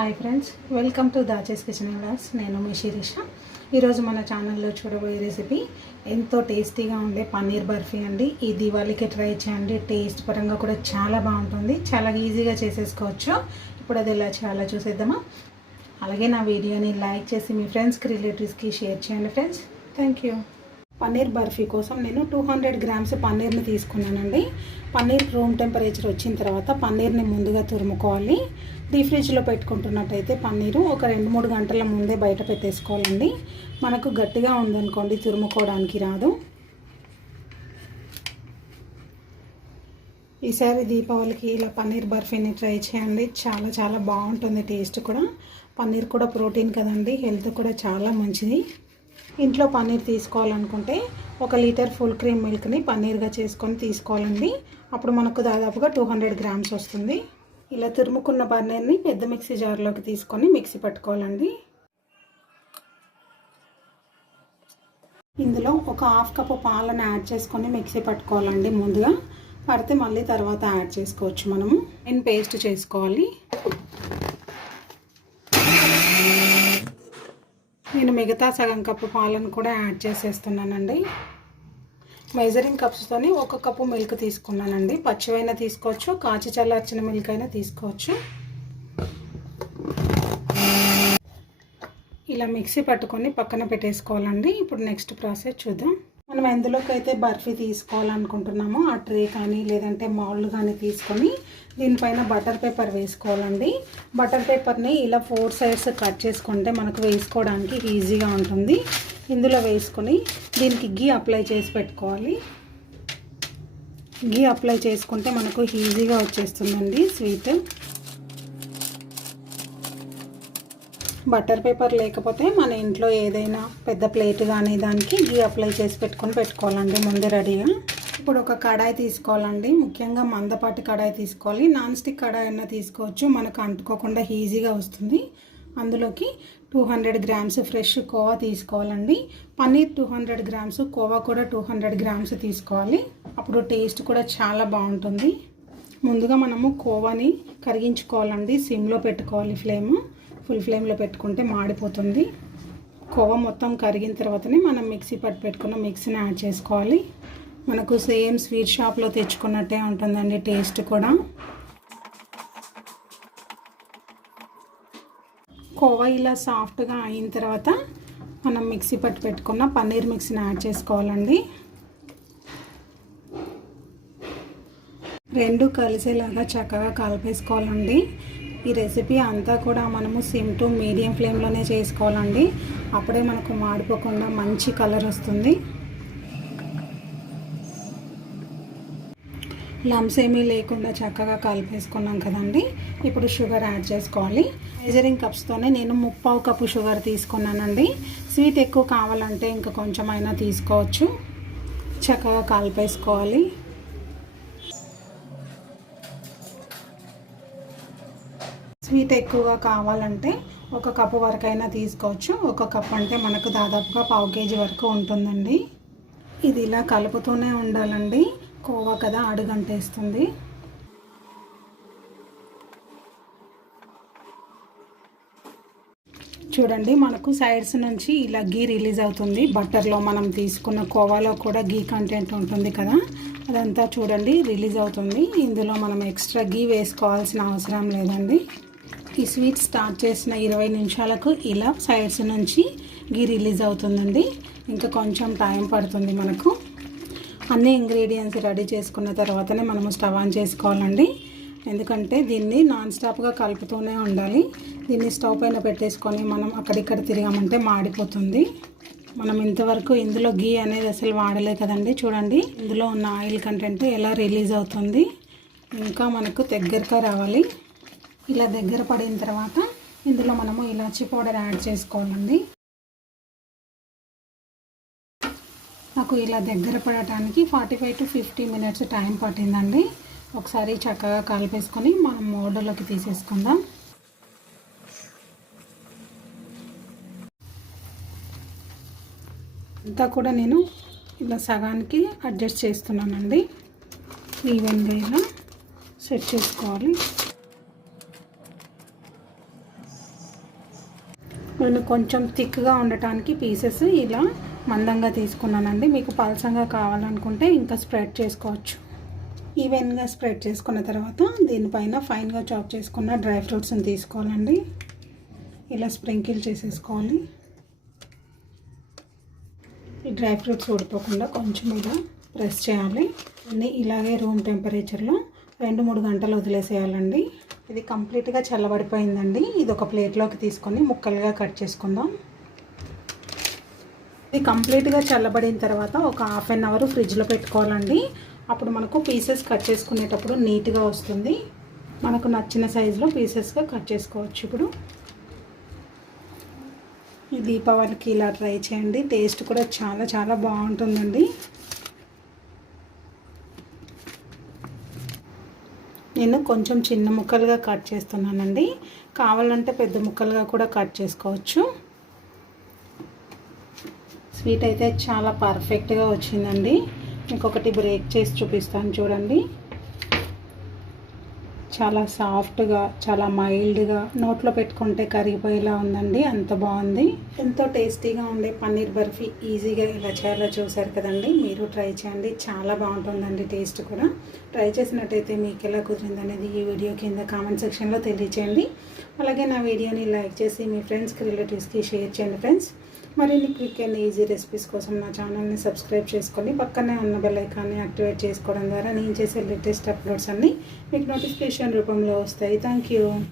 Hi friends, welcome to Daches kitchen vlogs. నేను మీ శిరీష. ఈరోజు మన ఛానల్లో చూడబోయే రెసిపీ ఎంతో టేస్టీగా ఉండే పన్నీర్ బర్ఫీ అండి. ఈ దివాళీకి ట్రై చేయండి. టేస్ట్ పరంగా కూడా చాలా బాగుంటుంది. చాలా ఈజీగా చేసేసుకోవచ్చు. ఇప్పుడు అది ఎలా చేయాలో చూసేద్దామా. అలాగే నా వీడియోని లైక్ చేసి మీ ఫ్రెండ్స్కి, రిలేటివ్స్కి షేర్ చేయండి friends. Thank you. Paneer barfi కోసం నేను 200 గ్రామ్స్ పన్నీర్ని తీసుకున్నానండి. పన్నీర్ రూమ్ టెంపరేచర్ వచ్చిన తర్వాత పన్నీర్ని ముందుగా తురుముకోవాలి. డీ ఫ్రిడ్జ్లో పెట్టుకుంటున్నట్టయితే పన్నీరు ఒక 2-3 గంటల ముందే బయట పెట్టేసుకోవాలండి. మనకు గట్టిగా ఉందనుకోండి తురుముకోవడానికి రాదు. ఈసారి దీపావళికి ఇలా పన్నీర్ బర్ఫీని ట్రై చేయండి. చాలా చాలా బాగుంటుంది. టేస్ట్ కూడా, పన్నీర్ కూడా ప్రోటీన్ కదండి, హెల్త్ కూడా చాలా మంచిది. ఇంట్లో పన్నీర్ తీసుకోవాలనుకుంటే 1 లీటర్ ఫుల్ క్రీమ్ మిల్క్ని పన్నీర్గా చేసుకొని తీసుకోవాలండి. అప్పుడు మనకు దాదాపుగా 200 గ్రామ్స్ వస్తుంది. ఇలా తురుముకున్న పన్నీర్ని పెద్ద మిక్సీ జార్లోకి తీసుకొని మిక్సీ పట్టుకోవాలండి. ఇందులో ఒక 1/2 కప్పు పాలను యాడ్ చేసుకొని మిక్సీ పట్టుకోవాలండి. ముందుగా పడితే మళ్ళీ తర్వాత యాడ్ చేసుకోవచ్చు. మనము పేస్ట్ చేసుకోవాలి. నేను మిగతా సగం కప్పు పాలను కూడా యాడ్ చేసేస్తున్నానండి. మెజరింగ్ కప్స్తోని 1 కప్పు మిల్క్ తీసుకున్నానండి. పచ్చివైనా తీసుకోవచ్చు, కాచి చల్లార్చిన మిల్క్ అయినా తీసుకోవచ్చు. ఇలా మిక్సీ పట్టుకొని పక్కన పెట్టేసుకోవాలండి. ఇప్పుడు నెక్స్ట్ ప్రాసెస్ చూద్దాం. మనం ఎందులోకి అయితే బర్ఫీ తీసుకోవాలనుకుంటున్నామో ఆ ట్రే కానీ లేదంటే మౌల్డ్ కానీ తీసుకొని దీనిపైన బటర్ పేపర్ వేసుకోవాలండి. బటర్ పేపర్ని ఇలా 4 సైడ్స్ కట్ చేసుకుంటే మనకు వేసుకోవడానికి ఈజీగా ఉంటుంది. ఇందులో వేసుకొని దీనికి గీ అప్లై చేసి పెట్టుకోవాలి. గీ అప్లై చేసుకుంటే మనకు ఈజీగా వచ్చేస్తుందండి స్వీట్. బటర్ పేపర్ లేకపోతే మన ఇంట్లో ఏదైనా పెద్ద ప్లేట్ కానీ దానికి గీ అప్లై చేసి పెట్టుకోవాలండి ముందే రెడీగా. ఇప్పుడు ఒక కడాయి తీసుకోవాలండి. ముఖ్యంగా మందపాటి కడాయి తీసుకోవాలి. నాన్ స్టిక్ కడాయి అయినా తీసుకోవచ్చు, మనకు అంటుకోకుండా ఈజీగా వస్తుంది. అందులోకి 200 గ్రామ్స్ ఫ్రెష్ కోవా తీసుకోవాలండి. పన్నీర్ 200 గ్రామ్స్, కోవా కూడా 200 గ్రామ్స్ తీసుకోవాలి. అప్పుడు టేస్ట్ కూడా చాలా బాగుంటుంది. ముందుగా మనము కోవాని కరిగించుకోవాలండి. సిమ్లో పెట్టుకోవాలి. ఫుల్ ఫ్లేమ్లో పెట్టుకుంటే మాడిపోతుంది. కోవా మొత్తం కరిగిన తర్వాతనే మనం మిక్సీ పెట్టుకున్న మిక్సీని యాడ్ చేసుకోవాలి. మనకు సేమ్ స్వీట్ షాప్లో తెచ్చుకున్నట్టే ఉంటుందండి టేస్ట్ కూడా. కోవా ఇలా సాఫ్ట్గా అయిన తర్వాత మనం మిక్సీ పెట్టుకున్న పన్నీర్ మిక్సీని యాడ్ చేసుకోవాలండి. రెండు కలిసేలాగా చక్కగా కలిపేసుకోవాలండి. ఈ రెసిపీ అంతా కూడా మనము సిమ్ టు మీడియం ఫ్లేమ్లోనే చేసుకోవాలండి. అప్పుడే మనకు మాడిపోకుండా మంచి కలర్ వస్తుంది. లమ్స్ ఏమీ లేకుండా చక్కగా కలిపేసుకున్నాం కదండి. ఇప్పుడు షుగర్ యాడ్ చేసుకోవాలి. మెజరింగ్ కప్స్తోనే నేను 3/4 కప్పు షుగర్ తీసుకున్నానండి. స్వీట్ ఎక్కువ కావాలంటే ఇంకా కొంచెం అయినా తీసుకోవచ్చు. చక్కగా కలిపేసుకోవాలి. స్వీట్ ఎక్కువగా కావాలంటే 1 కప్పు వరకు అయినా తీసుకోవచ్చు. 1 కప్ అంటే మనకు దాదాపుగా 1/2 కేజీ వరకు ఉంటుందండి. ఇది ఇలా కలుపుతూనే ఉండాలండి. కోవా కదా అడుగంటేస్తుంది. చూడండి, మనకు సైడ్స్ నుంచి ఇలా గీ రిలీజ్ అవుతుంది. బటర్లో మనం తీసుకున్న కోవాలో కూడా గీ కంటెంట్ ఉంటుంది కదా, అదంతా చూడండి రిలీజ్ అవుతుంది. ఇందులో మనం ఎక్స్ట్రా గీ వేసుకోవాల్సిన అవసరం లేదండి. ఈ స్వీట్ స్టార్ట్ చేసిన 20 నిమిషాలకు ఇలా సైడ్స్ నుంచి గీ రిలీజ్ అవుతుందండి. ఇంకా కొంచెం టైం పడుతుంది మనకు. అన్ని ఇంగ్రీడియంట్స్ రెడీ చేసుకున్న తర్వాతనే మనము స్టవ్ ఆన్ చేసుకోవాలండి. ఎందుకంటే దీన్ని నాన్ స్టాప్గా కలుపుతూనే ఉండాలి. దీన్ని స్టవ్ పైన పెట్టేసుకొని మనం అక్కడిక్కడ తిరిగామంటే మాడిపోతుంది. మనం ఇంతవరకు ఇందులో గీ అనేది అసలు వాడలే కదండి. చూడండి ఇందులో ఉన్న ఆయిల్ కంటెంట్ ఎలా రిలీజ్ అవుతుంది. ఇంకా మనకు దగ్గరగా రావాలి. ఇలా దగ్గర పడిన తర్వాత ఇందులో మనము ఇలాచీ పౌడర్ యాడ్ చేసుకోవాలండి. నాకు ఇలా దగ్గర పడటానికి 45 to 50 మినిట్స్ టైం పట్టిందండి. ఒకసారి చక్కగా కలిపేసుకొని మనం మోల్డ్లోకి తీసేసుకుందాం. అంతా కూడా నేను ఇలా సగానికి అడ్జస్ట్ చేస్తున్నానండి. ఈవెన్గా ఇలా సెట్ చేసుకోవాలి. నేను కొంచెం థిక్గా ఉండటానికి పీసెస్ ఇలా మందంగా తీసుకున్నానండి. మీకు పలసంగా కావాలనుకుంటే ఇంకా స్ప్రెడ్ చేసుకోవచ్చు. ఈవెన్గా స్ప్రెడ్ చేసుకున్న తర్వాత దీనిపైన ఫైన్గా చాప్ చేసుకున్న డ్రై ఫ్రూట్స్ని తీసుకోవాలండి. ఇలా స్ప్రింకిల్ చేసేసుకోవాలి. ఈ డ్రై ఫ్రూట్స్ ఊడిపోకుండా కొంచెం ఇలా ప్రెస్ చేయాలి. అన్నీ ఇలాగే రూమ్ టెంపరేచర్లో 2-3 గంటలు వదిలేసేయాలండి. ఇది కంప్లీట్గా చల్లబడిపోయిందండి. ఇది ఒక ప్లేట్లోకి తీసుకొని ముక్కలుగా కట్ చేసుకుందాం. ఇది కంప్లీట్గా చల్లబడిన తర్వాత ఒక హాఫ్ అన్ అవర్ ఫ్రిడ్జ్లో పెట్టుకోవాలండి. అప్పుడు మనకు పీసెస్ కట్ చేసుకునేటప్పుడు నీట్గా వస్తుంది. మనకు నచ్చిన సైజులో పీసెస్గా కట్ చేసుకోవచ్చు. ఇప్పుడు ఈ దీపావళికి ఇలా ట్రై చేయండి. టేస్ట్ కూడా చాలా చాలా బాగుంటుందండి. నేను కొంచెం చిన్న ముక్కలుగా కట్ చేస్తున్నానండి. కావాలంటే పెద్ద ముక్కలుగా కూడా కట్ చేసుకోవచ్చు. స్వీట్ అయితే చాలా పర్ఫెక్ట్గా వచ్చిందండి. ఇంకొకటి బ్రేక్ చేసి చూపిస్తాను చూడండి. చాలా సాఫ్ట్గా, చాలా మైల్డ్గా, నోట్లో పెట్టుకుంటే కరిగిపోయేలా ఉందండి. అంత బాగుంది. ఎంతో టేస్టీగా ఉండే పన్నీర్ బర్ఫీ ఈజీగా ఇలా చేయాలో చూసారు కదండి. మీరు ట్రై చేయండి. చాలా బాగుంటుందండి. టేస్ట్ కూడా ట్రై చేసినట్టయితే మీకు ఎలా కుదిరింది అనేది ఈ వీడియో కింద కామెంట్ సెక్షన్లో తెలియచేయండి. అలాగే నా వీడియోని లైక్ చేసి మీ ఫ్రెండ్స్కి, రిలేటివ్స్కి షేర్ చేయండి ఫ్రెండ్స్. మరిన్ని క్విక్ అండ్ ఈజీ రెసిపీస్ కోసం నా ఛానల్ని సబ్స్క్రైబ్ చేసుకొని పక్కనే ఉన్న బెల్ ఐకాన్ని యాక్టివేట్ చేసుకోవడం ద్వారా నేను చేసే లేటెస్ట్ అప్లోడ్స్ అన్నీ మీకు నోటిఫికేషన్ రూపంలో వస్తాయి. Thank you.